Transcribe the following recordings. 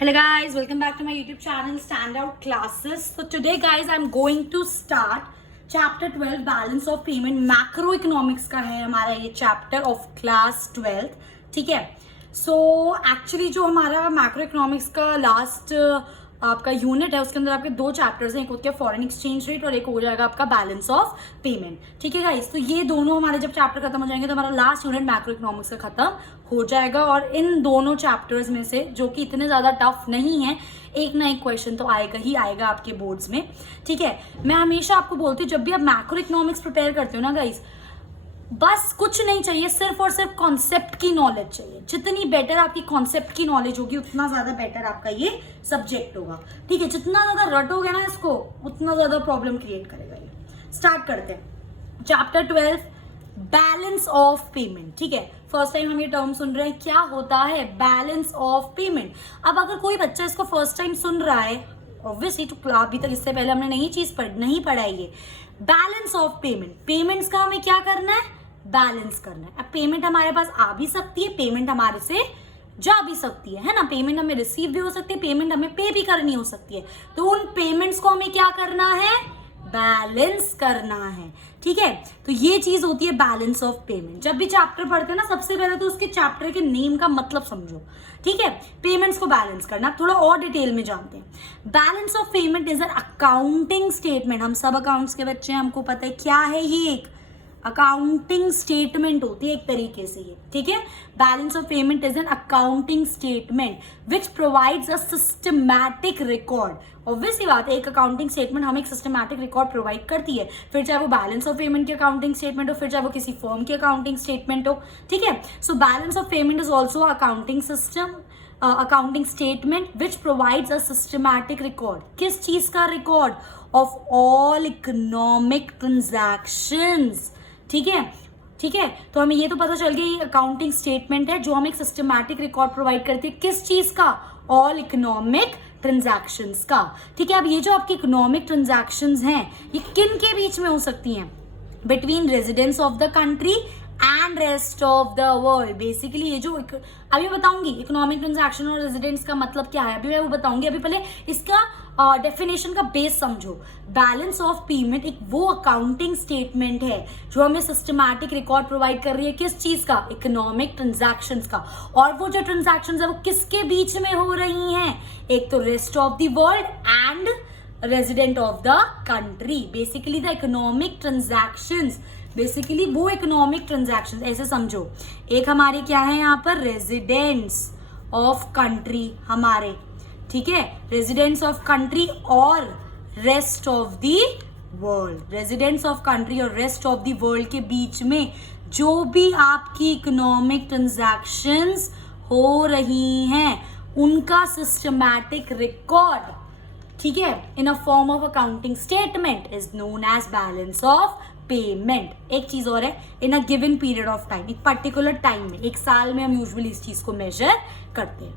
Hello guys, welcome back to my YouTube channel Standout Classes. So today guys I'm going to start chapter 12 balance of payment. Macroeconomics का है हमारा ये chapter of class 12th. ठीक है. So actually जो हमारा macroeconomics का last आपका यूनिट है उसके अंदर आपके दो चैप्टर्स हैं, एक होता है फॉरेन एक्सचेंज रेट और एक हो जाएगा आपका बैलेंस ऑफ पेमेंट. ठीक है गाइस, तो ये दोनों हमारे जब चैप्टर खत्म हो जाएंगे तो हमारा लास्ट यूनिट मैक्रो इकोनॉमिक्स का खत्म हो जाएगा. और इन दोनों चैप्टर्स में से जो कि इतने ज़्यादा टफ नहीं है, एक ना एक क्वेश्चन तो आएगा ही आएगा आपके बोर्ड्स में. ठीक है, मैं हमेशा आपको बोलती हूँ जब भी आप मैक्रो इकोनॉमिक्स प्रिपेयर करते हो ना गाइस, बस कुछ नहीं चाहिए, सिर्फ और सिर्फ कॉन्सेप्ट की नॉलेज चाहिए. जितनी बेटर आपकी कॉन्सेप्ट की नॉलेज होगी उतना ज्यादा बेटर आपका ये सब्जेक्ट होगा. ठीक है, जितना ज्यादा रटोगे ना इसको उतना ज्यादा प्रॉब्लम क्रिएट करेगा ये. स्टार्ट करते हैं चैप्टर 12 बैलेंस ऑफ पेमेंट. ठीक है, फर्स्ट टाइम हम ये टर्म सुन रहे हैं, क्या होता है बैलेंस ऑफ पेमेंट. अब अगर कोई बच्चा इसको फर्स्ट टाइम सुन रहा है, ऑब्वियसली तो अभी तक इससे पहले हमने नई चीज नहीं पढ़ाई है. बैलेंस ऑफ पेमेंट, पेमेंट्स का हमें क्या करना है, बैलेंस करना है. अब पेमेंट हमारे पास आ भी सकती है, पेमेंट हमारे से जा भी सकती है ना. पेमेंट हमें रिसीव भी हो सकती है, पेमेंट हमें पे भी करनी हो सकती है. तो उन पेमेंट्स को हमें क्या करना है, बैलेंस करना है. ठीक है, तो ये चीज होती है बैलेंस ऑफ पेमेंट. जब भी चैप्टर पढ़ते हैं ना, सबसे पहले तो उसके चैप्टर के नेम का मतलब समझो. ठीक है, पेमेंट्स को बैलेंस करना. थोड़ा और डिटेल में जानते हैं. Balance of payment is an accounting statement. हम सब अकाउंट्स के बच्चे हैं, हमको पता है क्या है ये. एक अकाउंटिंग स्टेटमेंट होती है एक तरीके से ये. ठीक है, balance of payment is an accounting statement which provides a systematic record. Obviously बात है, एक अकाउंटिंग स्टेटमेंट हमें एक सिस्टमैटिक रिकॉर्ड प्रोवाइड करती है, फिर चाहे वो बैलेंस ऑफ पेमेंट की अकाउंटिंग स्टेटमेंट हो, फिर चाहे वो किसी फर्म की अकाउंटिंग स्टेटमेंट हो. ठीक है, so balance of payment is also accounting system accounting statement which provides a systematic record. किस चीज का record, of all economic transactions. ठीक है, ठीक है, तो हमें ये तो पता चल गया ये अकाउंटिंग स्टेटमेंट है जो हमें एक सिस्टमैटिक रिकॉर्ड प्रोवाइड करती है. किस चीज का, ऑल इकोनॉमिक ट्रांजैक्शंस का. ठीक है, अब ये जो आपकी इकोनॉमिक ट्रांजैक्शंस हैं ये किन के बीच में हो सकती हैं, between residents of the country and rest of the world. Basically ये जो अभी बताऊंगी इकोनॉमिक ट्रांजैक्शन और रेजिडेंट्स का मतलब क्या है, अभी मैं वो बताऊंगी. अभी पहले इसका डेफिनेशन का बेस समझो. बैलेंस ऑफ पेमेंट एक वो अकाउंटिंग स्टेटमेंट है जो हमें सिस्टमैटिक रिकॉर्ड प्रोवाइड कर रही है. किस चीज का, इकोनॉमिक ट्रांजैक्शंस का. और वो जो ट्रांजैक्शंस है वो किसके बीच में हो रही हैं, एक तो rest of the world and resident of the country. Basically the economic transactions, basically वो इकोनॉमिक ट्रांजैक्शंस ऐसे समझो. एक हमारे क्या है यहाँ पर, रेजिडेंट्स ऑफ कंट्री हमारे. ठीक है, रेजिडेंट्स ऑफ कंट्री और rest of the world. Residents of country और रेस्ट ऑफ द वर्ल्ड के बीच में जो भी आपकी इकोनॉमिक ट्रांजैक्शंस हो रही हैं उनका सिस्टमैटिक रिकॉर्ड, ठीक है, in a form of accounting statement is known as balance of payment. एक चीज और है, in a given period of time, एक पर्टिकुलर टाइम में, एक साल में हम यूजुअली इस चीज को मेजर करते हैं.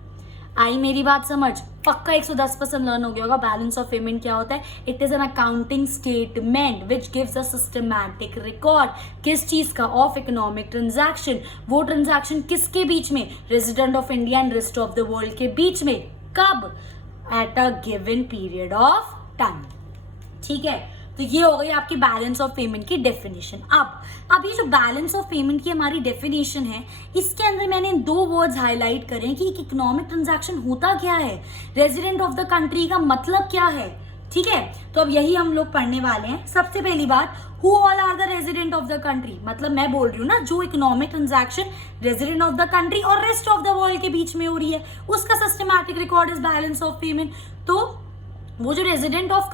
आई मेरी बात समझ, पक्का 110% लर्न हो गया होगा. बैलेंस ऑफ पेमेंट क्या होता है, it is an accounting statement which gives a systematic record. किस चीज का, ऑफ इकोनॉमिक ट्रांजैक्शन. वो ट्रांजैक्शन किसके बीच में, resident of India and rest of the world के बीच में. कब, at a given period of time. ठीक है, तो ये हो गई आपकी बैलेंस ऑफ पेमेंट की डेफिनेशन. अब ये जो बैलेंस ऑफ पेमेंट की हमारी डेफिनेशन है, इसके अंदर मैंने दो वर्ड्स हाईलाइट करें कि इकोनॉमिक ट्रांजैक्शन होता क्या है, रेजिडेंट ऑफ द कंट्री का मतलब क्या है. ठीक है, तो अब यही हम लोग पढ़ने वाले हैं. सबसे पहली बात, who all are the resident of the country. मतलब मैं बोल रही हूँ ना, जो economic transaction resident of the country और रेस्ट ऑफ द वर्ल्ड के बीच में हो रही है उसका systematic record is balance of payment. तो वो जो रेजिडेंट ऑफ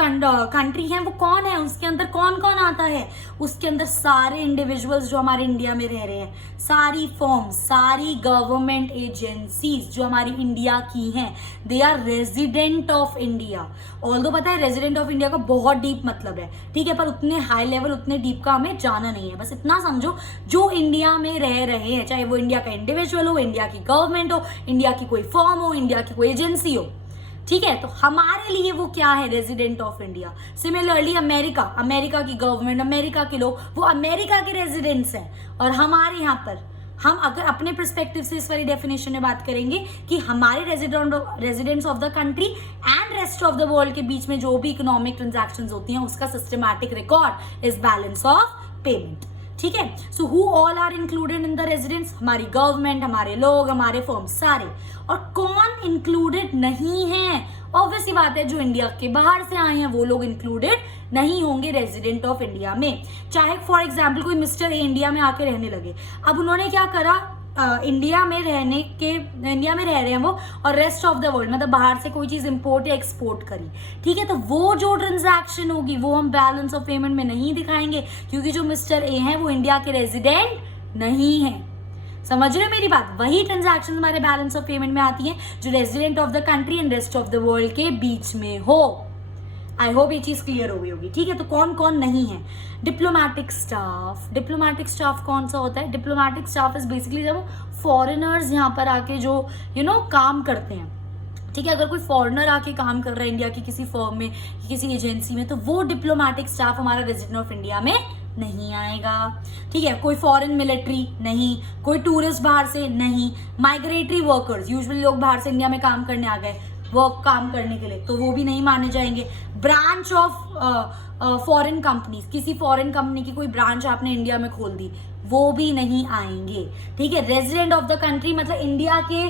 कंट्री है वो कौन है, उसके अंदर कौन कौन आता है, उसके अंदर सारे इंडिविजुअल्स जो हमारे इंडिया में रह रहे हैं, सारी फर्म, सारी गवर्नमेंट एजेंसीज जो हमारी इंडिया की हैं, they are resident of India. Although पता है रेजिडेंट ऑफ इंडिया का बहुत डीप मतलब है, ठीक है, पर उतने हाई लेवल, उतने डीप का हमें जाना नहीं है. बस इतना समझो, जो इंडिया में रह रहे हैं, चाहे वो इंडिया का इंडिविजुअल हो, इंडिया की गवर्नमेंट हो, इंडिया की कोई फर्म हो, इंडिया की कोई एजेंसी हो. ठीक है, तो हमारे लिए वो क्या है, resident of India. Similarly America की गवर्नमेंट, अमेरिका के लोग, वो अमेरिका के रेजिडेंट्स हैं. और हमारे यहाँ पर हम अगर अपने पर्सपेक्टिव से इस वाली डेफिनेशन में बात करेंगे कि हमारे residents of the country and rest of the world के बीच में जो भी इकोनॉमिक ट्रांजैक्शंस होती हैं उसका systematic record is balance of payment. ठीक है, so who all are included in the residents, हमारी गवर्नमेंट, हमारे लोग, हमारे फर्म सारे। और कौन इंक्लूडेड नहीं है? ऑब्वियस सी बात है, जो इंडिया के बाहर से आए हैं वो लोग इंक्लूडेड नहीं होंगे रेजिडेंट ऑफ इंडिया में। चाहे फॉर एग्जाम्पल कोई मिस्टर ए इंडिया में आके रहने लगे, अब उन्होंने क्या करा, इंडिया में रह रहे हैं वो, और रेस्ट ऑफ द वर्ल्ड मतलब बाहर से कोई चीज इंपोर्ट या एक्सपोर्ट करी, ठीक है, तो वो जो ट्रांजैक्शन होगी वो हम बैलेंस ऑफ पेमेंट में नहीं दिखाएंगे, क्योंकि जो मिस्टर ए हैं वो इंडिया के रेजिडेंट नहीं है। समझ रहे हो मेरी बात? वही ट्रांजैक्शन हमारे बैलेंस ऑफ पेमेंट में आती है जो resident of the country and rest of the world के बीच में हो। आई होप ये चीज क्लियर हो गई होगी। ठीक है, तो कौन कौन नहीं है? Diplomatic staff. डिप्लोमेटिक स्टाफ कौन सा होता है? डिप्लोमेटिक स्टाफ इज बेसिकली जब फॉरेनर्स यहाँ पर आके जो काम करते हैं, ठीक है, अगर कोई फॉरेनर आके काम कर रहा है इंडिया की किसी फर्म में, किसी एजेंसी में, तो वो डिप्लोमेटिक स्टाफ हमारा रेजिडेंट ऑफ इंडिया में नहीं आएगा। ठीक है, कोई फॉरेन मिलिट्री नहीं, कोई टूरिस्ट बाहर से नहीं, माइग्रेटरी वर्कर्स, यूजुअली लोग बाहर से इंडिया में काम करने आ गए वर्क काम करने के लिए, तो वो भी नहीं माने जाएंगे। ब्रांच ऑफ फॉरेन कंपनीज, किसी फॉरेन कंपनी की कोई ब्रांच आपने इंडिया में खोल दी, वो भी नहीं आएंगे। ठीक है, रेजिडेंट ऑफ द कंट्री मतलब इंडिया के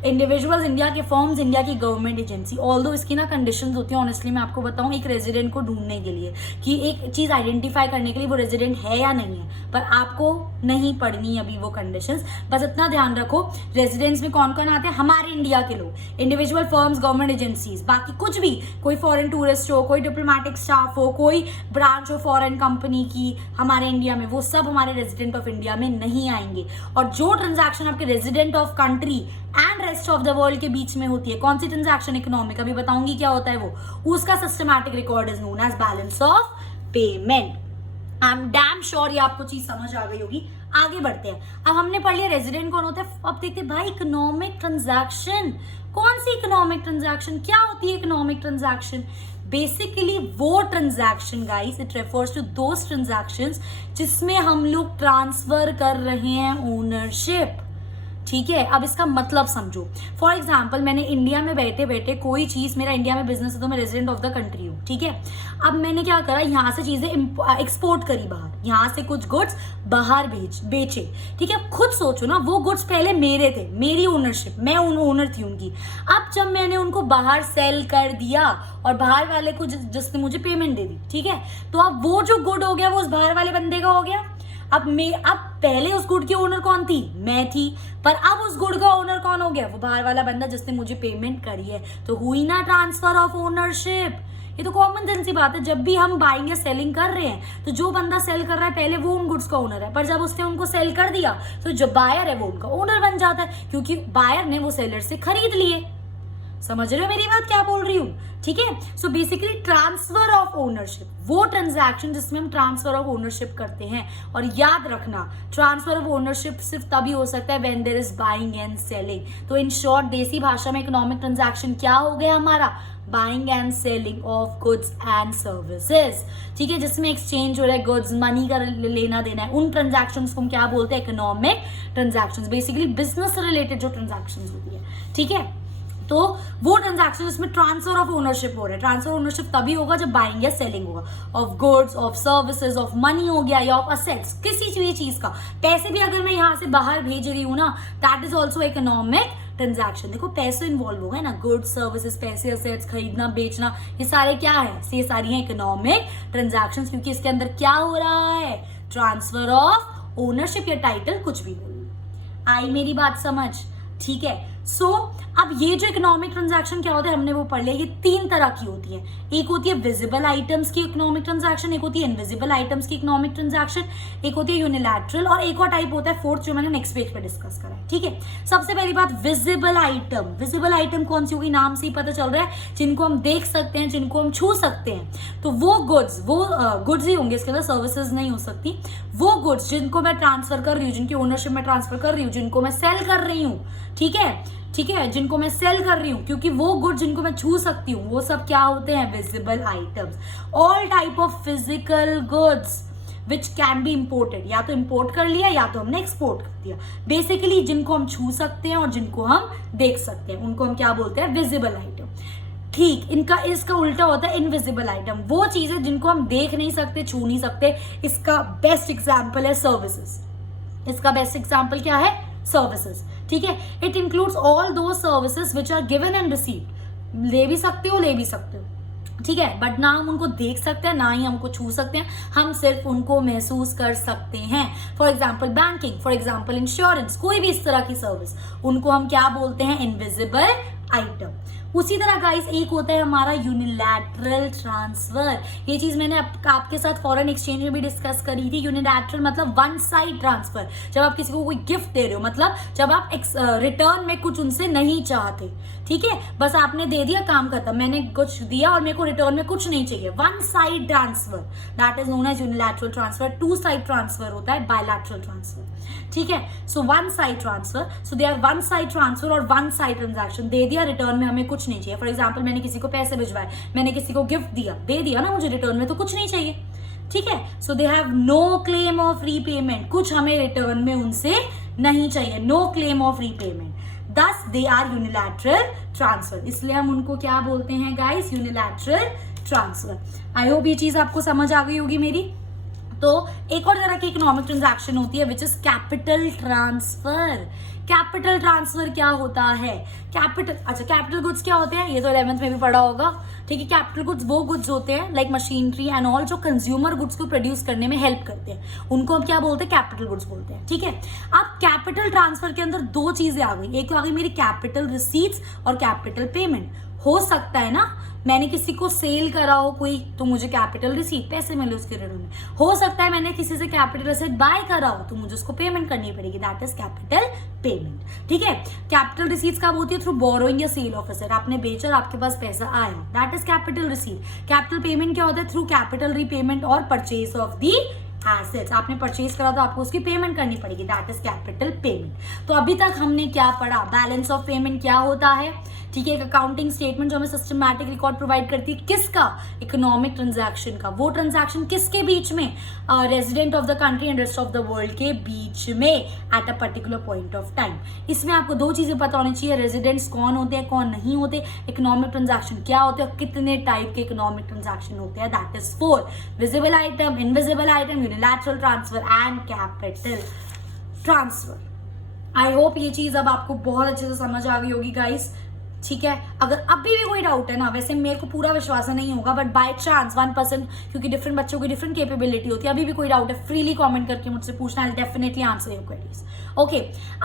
इंडिविजुअल्स, इंडिया के फर्म्स, इंडिया की गवर्नमेंट एजेंसी। ऑल्दो इसकी ना कंडीशंस होती है, ऑनेस्टली मैं आपको बताऊं, एक रेजिडेंट को ढूंढने के लिए कि एक चीज आइडेंटिफाई करने के लिए वो रेजिडेंट है या नहीं है, पर आपको नहीं पढ़नी अभी वो कंडीशंस, बस इतना ध्यान रखो रेजिडेंट्स में कौन कौन आते हैं, हमारे इंडिया के लोग, इंडिविजुअल फर्म्स, गवर्नमेंट एजेंसीज, बाकी कुछ भी, कोई फॉरेन टूरिस्ट हो, कोई डिप्लोमेटिक स्टाफ हो, कोई ब्रांच हो फॉरेन कंपनी की हमारे इंडिया में, वो सब हमारे रेजिडेंट ऑफ इंडिया में नहीं आएंगे। और जो ट्रांजैक्शन आपके resident of country and rest of the world के बीच में होती है, कौन सी ट्रांजैक्शन? इकोनॉमिक, अभी बताऊंगी क्या होता है वो, उसका systematic record is known as balance of payment. I am damn sure ये आपको चीज समझ आ गई होगी। आगे बढ़ते हैं, अब हमने पढ़ लिया रेजिडेंट कौन होता है, अब देखते हैं भाई इकोनॉमिक ट्रांजैक्शन। कौन सी इकोनॉमिक ट्रांजैक्शन? क्या होती है इकोनॉमिक ट्रांजैक्शन? बेसिकली वो transaction guys, it refers to those transactions जिसमें हम लोग ट्रांसफर कर रहे हैं ओनरशिप। ठीक है, अब इसका मतलब समझो। फॉर एग्जाम्पल मैंने इंडिया में बैठे बैठे कोई चीज, मेरा इंडिया में बिजनेस है तो मैं रेजिडेंट ऑफ द कंट्री हूँ, ठीक है, अब मैंने क्या करा, यहाँ से चीजें एक्सपोर्ट करी बाहर, यहाँ से कुछ गुड्स बाहर बेचे, ठीक है। खुद सोचो ना, वो गुड्स पहले मेरे थे, मेरी ओनरशिप, मैं ओनर थी उनकी। अब जब मैंने उनको बाहर सेल कर दिया और बाहर वाले को जिसने मुझे पेमेंट दे दी, ठीक है, तो अब वो जो गुड हो गया वो उस बाहर वाले बंदे का हो गया। अब पहले उस गुड की ओनर कौन थी? मैं थी, पर अब उस गुड का ओनर कौन हो गया? वो बाहर वाला बंदा जिसने मुझे पेमेंट करी है। तो हुई ना ट्रांसफर ऑफ ओनरशिप। ये तो कॉमन सेंस की बात है, जब भी हम बाइंग या सेलिंग कर रहे हैं तो जो बंदा सेल कर रहा है पहले वो उन गुड्स का ओनर है, पर जब उसने उनको सेल कर दिया तो जो बायर है वो उनका ओनर बन जाता है, क्योंकि बायर ने वो सेलर से खरीद लिए। समझ रहे हो मेरी बात क्या बोल रही हूँ? ठीक है, so basically transfer of ownership, वो ट्रांजैक्शन जिसमें हम ट्रांसफर ऑफ ओनरशिप करते हैं। और याद रखना, ट्रांसफर ऑफ ओनरशिप सिर्फ तभी हो सकता है when there is buying and selling. तो इन शॉर्ट देसी भाषा में इकोनॉमिक ट्रांजैक्शन क्या हो गया हमारा? Buying and selling of goods and services. ठीक है, जिसमें एक्सचेंज हो रहा है, गुड्स, मनी का लेना देना है, उन ट्रांजैक्शंस को हम क्या बोलते हैं? Economic transactions. बेसिकली बिजनेस से रिलेटेड जो ट्रांजैक्शंस होती है, ठीक है, तो वो ट्रांजैक्शन जिसमें ट्रांसफर ऑफ ओनरशिप हो रहा है। ट्रांसफर ओनरशिप तभी होगा जब बाइंग या सेलिंग होगा, of goods, of services, of money हो गया, या ऑफ असेट्स, किसी भी चीज का। पैसे भी अगर मैं यहाँ से बाहर भेज रही हूँ ना, that is also economic transaction. देखो पैसे इन्वॉल्व हो गए ना, गुड्स, सर्विसेज, पैसे, असेट्स, खरीदना, बेचना, ये सारे क्या है? ये सारी हैं इकोनॉमिक ट्रांजैक्शन, क्योंकि इसके अंदर क्या हो रहा है? ट्रांसफर ऑफ ओनरशिप या टाइटल, कुछ भी बोलो। आई मेरी बात समझ? ठीक है, सो अब ये जो इकोनॉमिक ट्रांजैक्शन क्या होता है हमने वो पढ़ लिया। ये तीन तरह की होती है, एक होती है विजिबल आइटम्स की इकोनॉमिक ट्रांजैक्शन, एक होती है इनविजिबल आइटम्स की इकोनॉमिक ट्रांजैक्शन, एक होती है यूनिलैटरल, और एक और टाइप होता है फोर्थ जो मैंने नेक्स्ट पेज पे डिस्कस करा है। ठीक है, सबसे पहली बात विजिबल आइटम। विजिबल आइटम कौन सी होगी? नाम से ही पता चल रहा है, जिनको हम देख सकते हैं, जिनको हम छू सकते हैं। तो वो गुड्स, वो गुड्स ही होंगे, इसके अंदर सर्विसेज नहीं हो सकती। वो गुड्स जिनको मैं ट्रांसफर कर रही हूँ, जिनकी ओनरशिप में ट्रांसफर कर रही हूँ, जिनको मैं सेल कर रही हूँ, ठीक है, जिनको मैं सेल कर रही हूँ, क्योंकि वो गुड जिनको मैं छू सकती हूँ, वो सब क्या होते हैं? Visible items. All type of physical goods which can be imported, या तो इम्पोर्ट कर लिया या तो हमने एक्सपोर्ट कर दिया। बेसिकली जिनको हम छू सकते हैं और जिनको हम देख सकते हैं उनको हम क्या बोलते हैं, विजिबल आइटम। ठीक, इसका उल्टा होता है इनविजिबल आइटम, वो चीजें जिनको हम देख नहीं सकते, छू नहीं सकते। इसका बेस्ट एग्जाम्पल है सर्विसेज। इसका बेस्ट एग्जाम्पल क्या है, सर्विसेज। ठीक है, it includes all those services which are given and received. ले भी सकते हो, ले भी सकते हो, ठीक है, बट ना हम उनको देख सकते हैं ना ही हमको छू सकते हैं, हम सिर्फ उनको महसूस कर सकते हैं। For example banking, for example insurance, कोई भी इस तरह की सर्विस, उनको हम क्या बोलते हैं, इनविजिबल आइटम। उसी तरह गाइस एक होता है हमारा यूनिलैटरल ट्रांसफर। ये चीज मैंने आपके साथ फॉरेन एक्सचेंज में भी डिस्कस करी थी। यूनिलैटरल मतलब वन साइड ट्रांसफर। जब आप किसी को कोई गिफ्ट दे रहे हो, मतलब जब आप रिटर्न में कुछ उनसे नहीं चाहते, ठीक है, बस आपने दे दिया, काम खत्म, मैंने कुछ दिया और मेरे को रिटर्न में कुछ नहीं चाहिए, one side transfer, that is known as unilateral transfer. Two side transfer होता है बायलैटरल ट्रांसफर, ठीक है। So one side transfer, so they are one side transfer और वन साइड ट्रांजैक्शन। दे दिया, रिटर्न में हमें कुछ नहीं चाहिए। फॉर एग्जाम्पल मैंने किसी को पैसे भिजवाए, मैंने किसी को गिफ्ट दिया, दे दिया ना, मुझे रिटर्न में तो कुछ नहीं चाहिए, ठीक है। So they have no claim of repayment, कुछ हमें रिटर्न में उनसे नहीं चाहिए, नो क्लेम ऑफ रीपेमेंट, दस दे आर यूनिलैटरल ट्रांसफर। इसलिए हम उनको क्या बोलते हैं guys, unilateral transfer. I hope ये चीज आपको समझ आ गई होगी मेरी। तो एक और तरह की इकोनॉमिक ट्रांजैक्शन होती है which is capital transfer. Capital transfer क्या होता है, कैपिटल गुड्स क्या होते हैं, ये तो 11th में भी पढ़ा होगा, ठीक है। कैपिटल गुड्स वो गुड्स होते हैं लाइक मशीनरी एंड ऑल, जो कंज्यूमर गुड्स को प्रोड्यूस करने में हेल्प करते हैं, उनको हम क्या बोलते हैं, कैपिटल गुड्स बोलते हैं, ठीक है। अब कैपिटल ट्रांसफर के अंदर दो चीजें आ गई, एक तो आ गई मेरी कैपिटल रिसीट्स और कैपिटल पेमेंट। हो सकता है ना मैंने किसी को सेल करा हो कोई, तो मुझे कैपिटल रिसीट, पैसे मिले उसके रिटर्न में। हो सकता है मैंने किसी से कैपिटल एसेट बाय करा हो, तो मुझे उसको पेमेंट करनी पड़ेगी, दैट इज कैपिटल पेमेंट, ठीक है। कैपिटल रिसीट्स कब होती है, थ्रू बोरोइंग या सेल ऑफ एसेट, आपने बेचा और आपके पास पैसा आया, that is capital receipt. Capital payment क्या होता है, थ्रू कैपिटल रीपेमेंट और परचेज ऑफ दी एसेट्स, आपने परचेज करा तो आपको उसकी पेमेंट करनी पड़ेगी, दैट इज कैपिटल पेमेंट। तो अभी तक हमने क्या पढ़ा, बैलेंस ऑफ पेमेंट क्या होता है, ठीक है, एक अकाउंटिंग स्टेटमेंट जो हमें सिस्टमैटिक रिकॉर्ड प्रोवाइड करती है, किसका, इकोनॉमिक ट्रांजैक्शन का। वो ट्रांजैक्शन किसके बीच में, resident of the country and rest of the world के बीच में at a particular point of time. इसमें आपको दो चीजें पता होनी चाहिए, रेजिडेंट्स कौन होते हैं कौन नहीं होते, इकोनॉमिक ट्रांजैक्शन क्या होते हैं, कितने टाइप के इकोनॉमिक ट्रांजैक्शन होते हैं, that is 4, visible item, invisible item, unilateral transfer and capital transfer. I hope ये चीज अब आपको बहुत अच्छे से समझ आ गई होगी गाइस, ठीक है। अगर अभी भी कोई डाउट है ना, वैसे मेरे को पूरा विश्वास नहीं होगा, बट बाय चांस 1%, क्योंकि डिफरेंट बच्चों की डिफरेंट कैपेबिलिटी होती है, अभी भी कोई डाउट है फ्रीली कमेंट करके मुझसे पूछना, I definitely answer your queries. Okay,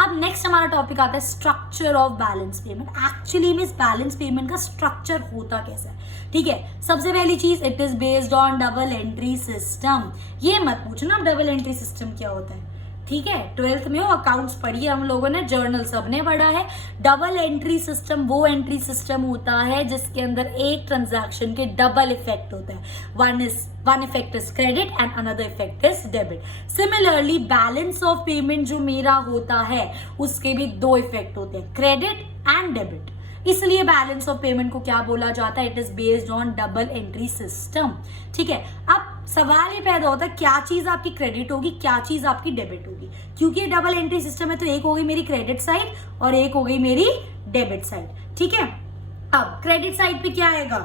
अब नेक्स्ट हमारा टॉपिक आता है structure of balance payment. Actually में इस बैलेंस पेमेंट का स्ट्रक्चर होता कैसा है, ठीक है। सबसे पहली चीज, it is based on double entry system. ये मत पूछना डबल एंट्री सिस्टम क्या होता है, ठीक है। 12th में हो, अकाउंट्स पढ़ी है हम लोगों ने, जर्नल सबने पढ़ा है। डबल एंट्री सिस्टम वो एंट्री सिस्टम होता है जिसके अंदर एक ट्रांजैक्शन के डबल इफेक्ट होता है, one effect is credit and another effect is debit. Similarly balance of payment जो मेरा होता है उसके भी दो इफेक्ट होते हैं, क्रेडिट एंड डेबिट, इसलिए बैलेंस ऑफ पेमेंट को क्या बोला जाता है, it is based on double entry system, ठीक है। अब सवाल ये पैदा होता है क्या चीज आपकी क्रेडिट होगी, क्या चीज आपकी डेबिट होगी, क्योंकि ये डबल एंट्री सिस्टम है, तो एक हो गई मेरी क्रेडिट साइड और एक हो गई मेरी डेबिट साइड, ठीक है। अब क्रेडिट साइड पे क्या आएगा,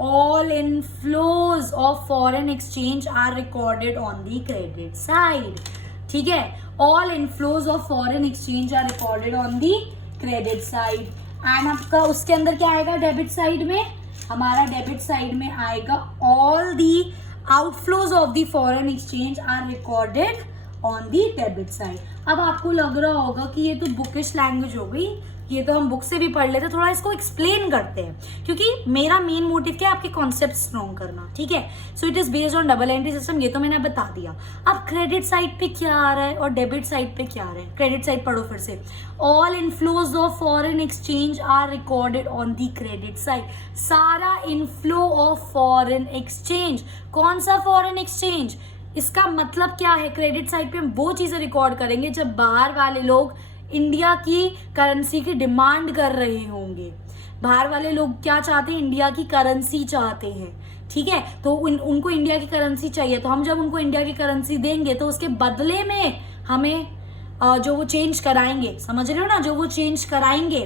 all inflows of foreign exchange are recorded on the credit side, ठीक है। All inflows of foreign exchange are recorded on the credit side. And आपका उसके अंदर क्या आएगा, डेबिट साइड में, हमारा डेबिट साइड में आएगा all the outflows of the foreign exchange are recorded on the debit side। अब आपको लग रहा होगा कि ये तो बुकिश लैंग्वेज हो गई, ये तो हम बुक से भी पढ़ लेते, थोड़ा इसको एक्सप्लेन करते हैं, क्योंकि मेरा मेन मोटिव क्या है, आपके कॉन्सेप्ट स्ट्रॉन्ग करना, ठीक है। So it is based on double entry system, ये तो मैंने बता दिया। अब क्रेडिट साइड पे क्या आ रहा है और डेबिट साइड पे क्या आ रहा है, क्रेडिट साइड पढ़ो फिर से, all inflows of foreign exchange are recorded on the credit side. सारा इनफ्लो ऑफ फॉरेन एक्सचेंज, कौन सा फॉरेन एक्सचेंज, इसका मतलब क्या है, क्रेडिट साइड पे हम वो चीजें रिकॉर्ड करेंगे जब बाहर वाले लोग इंडिया की करेंसी की डिमांड कर रहे होंगे। बाहर वाले लोग क्या चाहते हैं, इंडिया की करेंसी चाहते हैं, ठीक है, तो उनको इंडिया की करेंसी चाहिए, तो हम जब उनको इंडिया की करेंसी देंगे तो उसके बदले में हमें जो वो चेंज कराएंगे, समझ रहे हो ना, जो वो चेंज कराएंगे,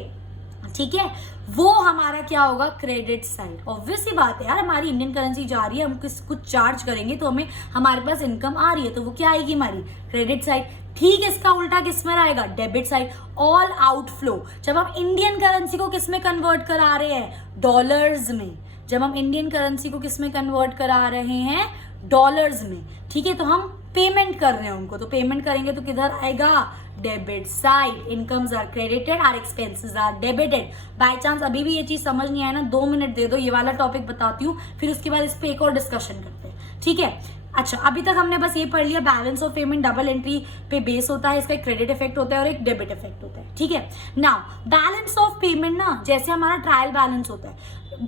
ठीक है, वो हमारा क्या होगा, क्रेडिट साइड। ऑब्वियस सी बात है यार, हमारी इंडियन करेंसी जा रही है, हम कुछ चार्ज करेंगे तो हमें हमारे पास इनकम आ रही है, तो वो क्या आएगी, हमारी क्रेडिट साइड। ठीक, इसका उल्टा किस में आएगा, डेबिट साइड। ऑल आउटफ्लो, जब हम इंडियन करेंसी को किस में कन्वर्ट करा रहे हैं, डॉलर्स में। जब हम इंडियन करेंसी को किस में कन्वर्ट करा रहे हैं, डॉलर्स में, ठीक है, तो हम पेमेंट कर रहे हैं उनको, तो पेमेंट करेंगे तो किधर आएगा, debit side. Incomes are credited, are expenses are debited. By chance अभी भी ये चीज समझ नहीं आया ना, 2 मिनट दे दो, ये वाला टॉपिक बताती हूँ, फिर उसके बाद इस पे एक और डिस्कशन करते हैं, ठीक है। अच्छा, अभी तक हमने बस ये पढ़ लिया, balance of payment double entry पे बेस होता है, इसका एक क्रेडिट इफेक्ट होता है और एक डेबिट इफेक्ट होता है, ठीक है। नाउ बैलेंस ऑफ पेमेंट ना, जैसे हमारा ट्रायल बैलेंस होता है,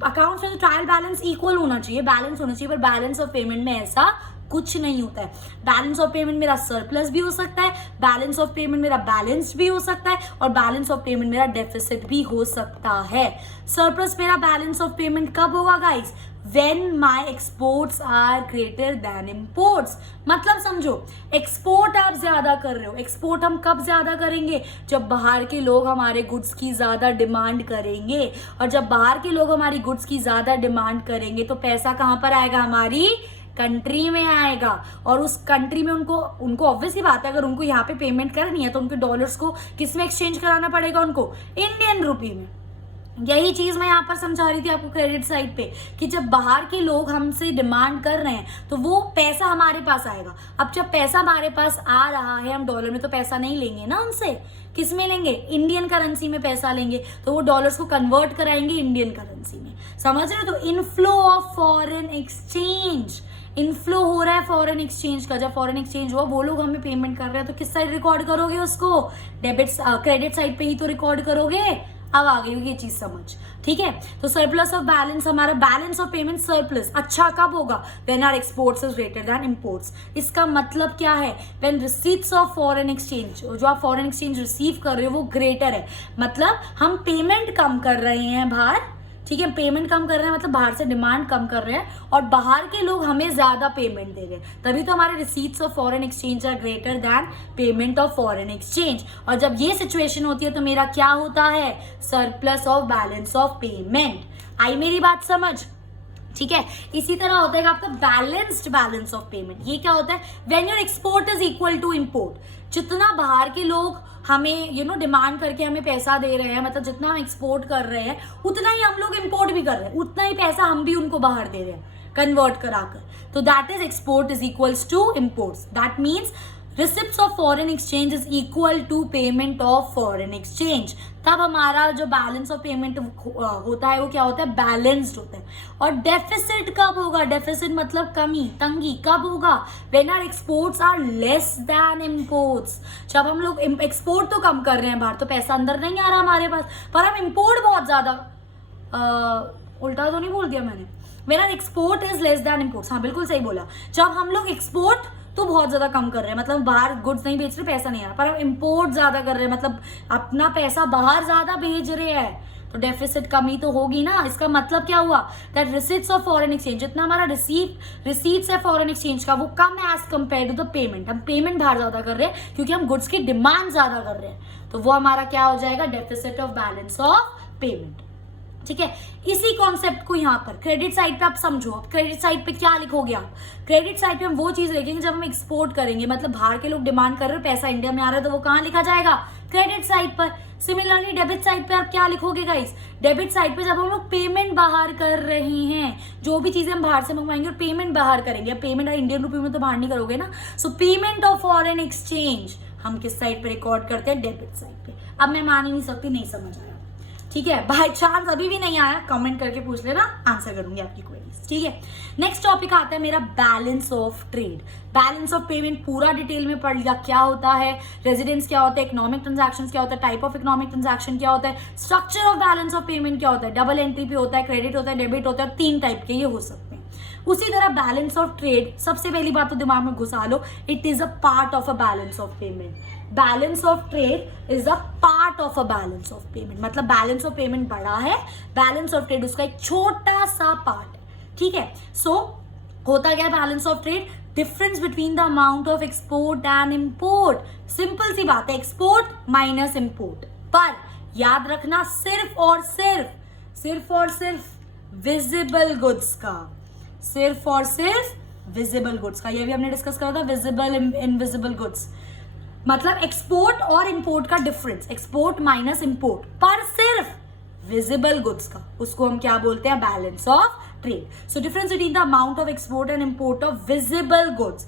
अकाउंट्स में तो ट्रायल बैलेंस इक्वल होना चाहिए, बैलेंस होना चाहिए, पर बैलेंस ऑफ पेमेंट में ऐसा कुछ नहीं होता है। बैलेंस ऑफ पेमेंट मेरा सरप्लस भी हो सकता है, बैलेंस ऑफ पेमेंट मेरा बैलेंस्ड भी हो सकता है, और बैलेंस ऑफ पेमेंट मेरा डेफिसिट भी हो सकता है। सरप्लस मेरा बैलेंस ऑफ पेमेंट कब होगा guys, when my exports are greater than imports। मतलब समझो, एक्सपोर्ट आप ज्यादा कर रहे हो, एक्सपोर्ट हम कब ज्यादा करेंगे, जब बाहर के लोग हमारे गुड्स की ज्यादा डिमांड करेंगे, और जब बाहर के लोग हमारी गुड्स की ज्यादा डिमांड करेंगे तो पैसा कहां पर आएगा, हमारी कंट्री में आएगा, और उस कंट्री में उनको ऑब्वियस ही बात है, अगर उनको यहाँ पे पेमेंट करनी है तो उनके डॉलर्स को किस में एक्सचेंज कराना पड़ेगा, उनको इंडियन रुपी में। यही चीज मैं यहाँ पर समझा रही थी आपको क्रेडिट साइड पे, कि जब बाहर के लोग हमसे डिमांड कर रहे हैं तो वो पैसा हमारे पास आएगा। अब जब पैसा हमारे पास आ रहा है, हम डॉलर में तो पैसा नहीं लेंगे ना उनसे, किस में लेंगे, इंडियन करेंसी में पैसा लेंगे, तो वो डॉलर्स को कन्वर्ट कराएंगे इंडियन करेंसी में, समझ रहे हो। तो inflow of foreign exchange, inflow हो रहा है फॉरेन एक्सचेंज का, जब फॉरेन एक्सचेंज हुआ वो लोग हमें पेमेंट कर रहे हैं, तो किस साइड रिकॉर्ड करोगे उसको, डेबिट क्रेडिट साइड पे ही तो रिकॉर्ड करोगे। अब आ गई होगी ये चीज समझ, ठीक है। तो सरप्लस ऑफ बैलेंस, हमारा बैलेंस ऑफ पेमेंट सरप्लस अच्छा कब होगा, when our exports is greater than imports. इसका मतलब क्या है, when receipts of foreign exchange, जो आप फॉरेन एक्सचेंज रिसीव कर रहे हो वो ग्रेटर है, मतलब हम पेमेंट कम कर रहे हैं बाहर, ठीक है, पेमेंट कम कर रहे हैं मतलब बाहर से डिमांड कम कर रहे हैं, और बाहर के लोग हमें ज्यादा पेमेंट दे रहे हैं, तभी तो हमारे receipts of foreign exchange are greater than payment of foreign exchange. और जब ये सिचुएशन होती है तो मेरा क्या होता है, surplus of balance of payment. आई मेरी बात समझ, ठीक है। इसी तरह होता है आपका बैलेंस्ड बैलेंस ऑफ पेमेंट। ये क्या होता है, when your export is equal to import, जितना बाहर के लोग हमें डिमांड करके हमें पैसा दे रहे हैं, मतलब जितना हम एक्सपोर्ट कर रहे हैं उतना ही हम लोग इंपोर्ट भी कर रहे हैं, उतना ही पैसा हम भी उनको बाहर दे रहे हैं कन्वर्ट कराकर। तो that is export is equals to imports. That means receipts of foreign exchange is equal to payment of foreign exchange. तब हमारा जो बैलेंस ऑफ पेमेंट होता है वो क्या होता है, बैलेंस्ड होता है। और डेफिसिट कब होगा, डेफिसिट मतलब कमी, तंगी कब होगा, when our exports are less than imports. जब हम लोग एक्सपोर्ट तो कम कर रहे हैं बाहर, तो पैसा अंदर नहीं आ रहा हमारे पास, पर हम इंपोर्ट बहुत ज्यादा, उल्टा तो नहीं बोल दिया मैंने, when our export is less than imports, हाँ बिल्कुल सही बोला। जब हम लोग एक्सपोर्ट तो बहुत ज्यादा कम कर रहे हैं, मतलब बाहर गुड्स नहीं बेच रहे, पैसा नहीं आ रहा, पर हम इंपोर्ट ज्यादा कर रहे हैं, मतलब अपना पैसा बाहर ज्यादा भेज रहे हैं, तो डेफिसिट कमी तो होगी ना। इसका मतलब क्या हुआ, that receipts of foreign exchange, जितना हमारा रिसीट्स है फॉरेन एक्सचेंज का वो कम है as compare to the payment. हम पेमेंट बाहर ज्यादा कर रहे हैं क्योंकि हम गुड्स की डिमांड ज्यादा कर रहे हैं, तो वो हमारा क्या हो जाएगा, deficit of balance of payment, ठीक है। इसी कॉन्सेप्ट को यहाँ पर क्रेडिट साइड पे आप समझो। अब क्रेडिट साइड पे क्या लिखोगे आप, क्रेडिट साइड पे हम वो चीज लिखेंगे जब हम एक्सपोर्ट करेंगे, मतलब बाहर के लोग डिमांड कर रहे हैं, पैसा इंडिया में आ रहा है, तो वो कहाँ लिखा जाएगा, क्रेडिट साइड पर। सिमिलरली डेबिट साइड पे आप क्या लिखोगे गाइस, डेबिट साइड पे जब हम लोग पेमेंट बाहर कर रहे हैं, जो भी चीजें हम बाहर से मंगवाएंगे और पेमेंट बाहर करेंगे, पेमेंट इंडियन रुपी में तो बाहर नहीं करोगे ना, सो पेमेंट ऑफ फॉरेन एक्सचेंज हम किस साइड पे रिकॉर्ड करते हैं, डेबिट साइड पे। अब मैं मान ही नहीं सकती नहीं समझ आया, ठीक है। बाय चांस अभी भी नहीं आया कमेंट करके पूछ लेना, आंसर करूंगी आपकी क्वेरीज, ठीक है। नेक्स्ट टॉपिक आता है मेरा balance of trade. Balance of payment पूरा डिटेल में पढ़ लिया, क्या होता है, रेजिडेंस क्या होता है, इकोनॉमिक ट्रांजैक्शंस क्या होता है, टाइप ऑफ इकोनॉमिक ट्रांजैक्शन क्या होता है, structure of balance of payment क्या होता है, डबल एंट्री पे होता है, क्रेडिट होता है, डेबिट होता है, 3 टाइप के ये हो सकते हैं। उसी तरह बैलेंस ऑफ ट्रेड, सबसे पहली बात तो दिमाग में घुसा लो, it is a part of a balance of payment. Balance of trade is a part of a balance of payment, मतलब बैलेंस ऑफ पेमेंट बड़ा है, बैलेंस ऑफ ट्रेड उसका एक छोटा सा पार्ट है, ठीक है. सो होता क्या balance of trade? Difference between the amount of export and import. Simple सी बात है, एक्सपोर्ट माइनस इम्पोर्ट. पर याद रखना सिर्फ और सिर्फ विजिबल गुड्स का, सिर्फ और सिर्फ विजिबल गुड्स का. ये भी हमने डिस्कस करा था, विजिबल इनविजिबल गुड्स. मतलब एक्सपोर्ट और इंपोर्ट का डिफरेंस, एक्सपोर्ट माइनस इंपोर्ट, पर सिर्फ विजिबल गुड्स का, उसको हम क्या बोलते हैं? Balance of trade. So difference between the amount of export and import of visible goods.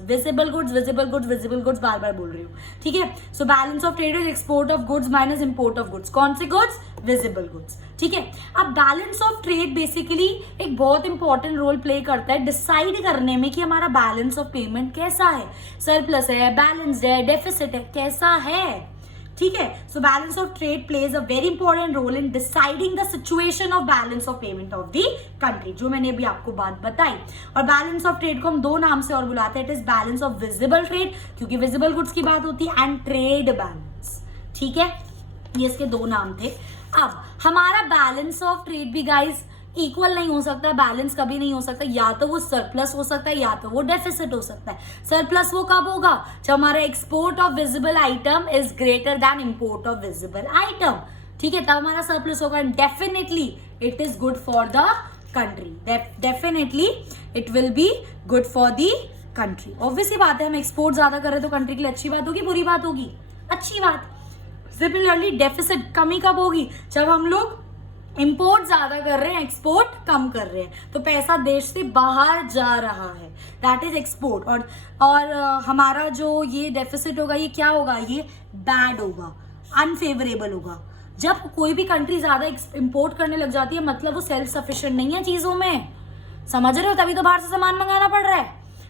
बार बार बोल रही हूँ, ठीक है. So balance of trade is export of goods minus import of goods. कौन से गुड्स? विजिबल गुड्स, ठीक है. अब बैलेंस ऑफ ट्रेड बेसिकली एक बहुत इंपॉर्टेंट रोल प्ले करता है डिसाइड करने में कि हमारा बैलेंस ऑफ पेमेंट कैसा है, सरप्लस है, बैलेंस्ड है, डेफिसिट है, कैसा है, ठीक है. So balance of trade plays a very important role in deciding the situation of balance of payment of the country, जो मैंने अभी आपको बात बताई. और बैलेंस ऑफ ट्रेड को हम दो नाम से और बुलाते हैं. It is balance of visible trade, क्योंकि विजिबल गुड्स की बात होती है, एंड ट्रेड बैलेंस, ठीक है. ये इसके दो नाम थे. अब हमारा बैलेंस ऑफ ट्रेड भी गाइस इक्वल नहीं हो सकता, बैलेंस कभी नहीं हो सकता. या तो वो सरप्लस हो सकता है या तो वो डेफिसिट हो सकता है. सरप्लस वो कब होगा? जब हमारा export of visible item is greater then import of visible item, ठीक है, तब हमारा सरप्लस होगा. And definitely it is good for the country, definitely it will be good for the country. Obviously बात है, हम एक्सपोर्ट ज्यादा कर रहे हैं तो कंट्री के लिए अच्छी बात होगी, बुरी बात होगी? अच्छी बात. सिमिलरली डेफिसिट कमी कब होगी? जब हम लोग इंपोर्ट ज्यादा कर रहे हैं, एक्सपोर्ट कम कर रहे हैं, तो पैसा देश से बाहर जा रहा है, दैट इज एक्सपोर्ट. और हमारा जो ये डेफिसिट होगा, ये क्या होगा? ये बैड होगा, अनफेवरेबल होगा. जब कोई भी कंट्री ज्यादा इंपोर्ट करने लग जाती है, मतलब वो सेल्फ सफिशिएंट नहीं है चीजों में, समझ रहे हो, तभी तो बाहर से सामान मंगाना पड़ रहा है.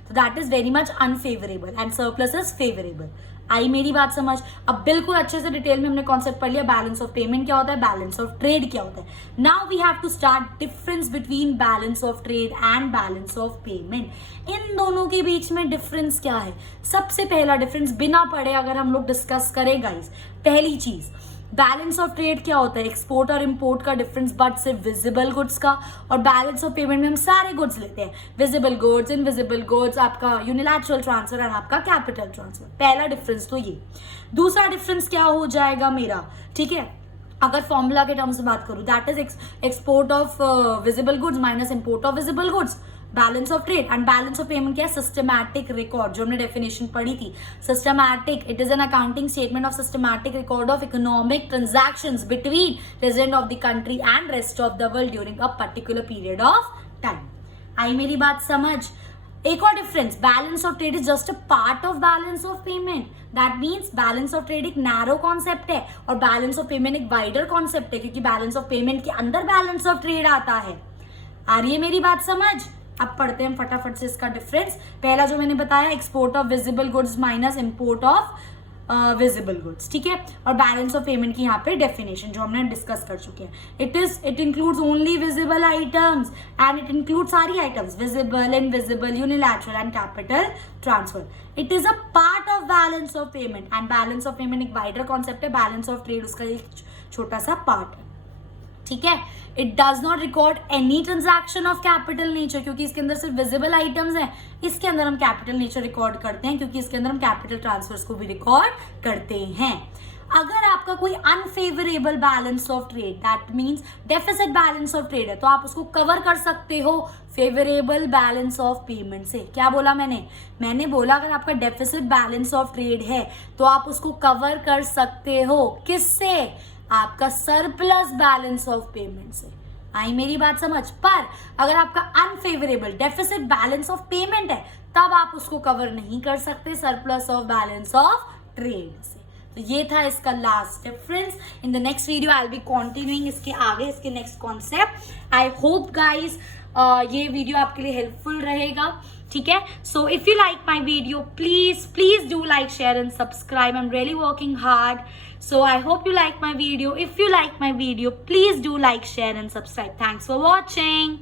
तो that is very much unfavourable and surplus is favourable. आई मेरी बात समझ? अब बिल्कुल अच्छे से डिटेल में हमने कॉन्सेप्ट पढ़ लिया. बैलेंस ऑफ पेमेंट क्या होता है, बैलेंस ऑफ ट्रेड क्या होता है. Now we have to start difference between balance of trade and balance of payment. इन दोनों के बीच में डिफरेंस क्या है? सबसे पहला डिफरेंस बिना पढ़े अगर हम लोग डिस्कस करें गाइस, पहली चीज, बैलेंस ऑफ ट्रेड क्या होता है? एक्सपोर्ट और इंपोर्ट का डिफरेंस, बट सिर्फ विजिबल गुड्स का. और बैलेंस ऑफ पेमेंट में हम सारे गुड्स लेते हैं, विजिबल गुड्स, इनविजिबल गुड्स, आपका यूनिलैटरल ट्रांसफर एंड आपका कैपिटल ट्रांसफर. पहला डिफरेंस तो ये. दूसरा डिफरेंस क्या हो जाएगा मेरा, ठीक है, अगर फॉर्मूला के टर्म्स में बात करूं, that is export of visible goods minus import of visible goods. Balance of trade and balance of payment क्या है? सिस्टमैटिक रिकॉर्ड, जो हमने डेफिनेशन पढ़ी थी. Systematic, it is an accounting statement of systematic record of economic transactions between resident of the country and rest of the world during a particular period of time. आई मेरी बात समझ? एक और difference, balance of trade is just a part of balance of payment. That means balance of trade एक narrow concept है और balance of payment एक वाइडर कॉन्सेप्ट है, क्योंकि बैलेंस ऑफ पेमेंट के अंदर बैलेंस ऑफ ट्रेड आता है. आ रही है मेरी बात समझ? अब पढ़ते हैं फटाफट से इसका डिफरेंस. पहला जो मैंने बताया, export of visible goods minus import of visible goods, ठीक है. और बैलेंस ऑफ पेमेंट की यहाँ पे डेफिनेशन जो हमने डिस्कस कर चुके हैं, it includes only visible items and it include सारी items, visible, invisible, unilateral and capital transfer. It is a part of balance of payment and balance of payment एक वाइडर कॉन्सेप्ट है, balance of trade उसका एक छोटा सा part है, ठीक है. It does not record any transaction of capital nature, क्योंकि इसके अंदर सिर्फ विजिबल आइटम्स हैं. इसके अंदर हम कैपिटल नेचर रिकॉर्ड करते हैं, क्योंकि इसके अंदर हम कैपिटल ट्रांसफर्स को भी रिकॉर्ड करते हैं. अगर आपका कोई unfavourable balance of trade, that means deficit balance of trade है, तो आप उसको कवर कर सकते हो फेवरेबल बैलेंस ऑफ पेमेंट से. क्या बोला मैंने बोला अगर आपका डेफिसिट बैलेंस ऑफ ट्रेड है तो आप उसको कवर कर सकते हो. किससे? आपका सरप्लस बैलेंस ऑफ पेमेंट से. आई मेरी बात समझ? पर अगर आपका unfavourable deficit balance of payment है, तब आप उसको कवर नहीं कर सकते surplus of balance of trade से. तो ये था इसका last difference. In the next video I will be continuing इसके आगे, इसके next concept. I hope guys ये वीडियो आपके लिए हेल्पफुल रहेगा, ठीक है. So if you like my video, please do like, share and subscribe. I am really working hard, so I hope you like my video. If you like my video, please do like, share and subscribe. Thanks for watching.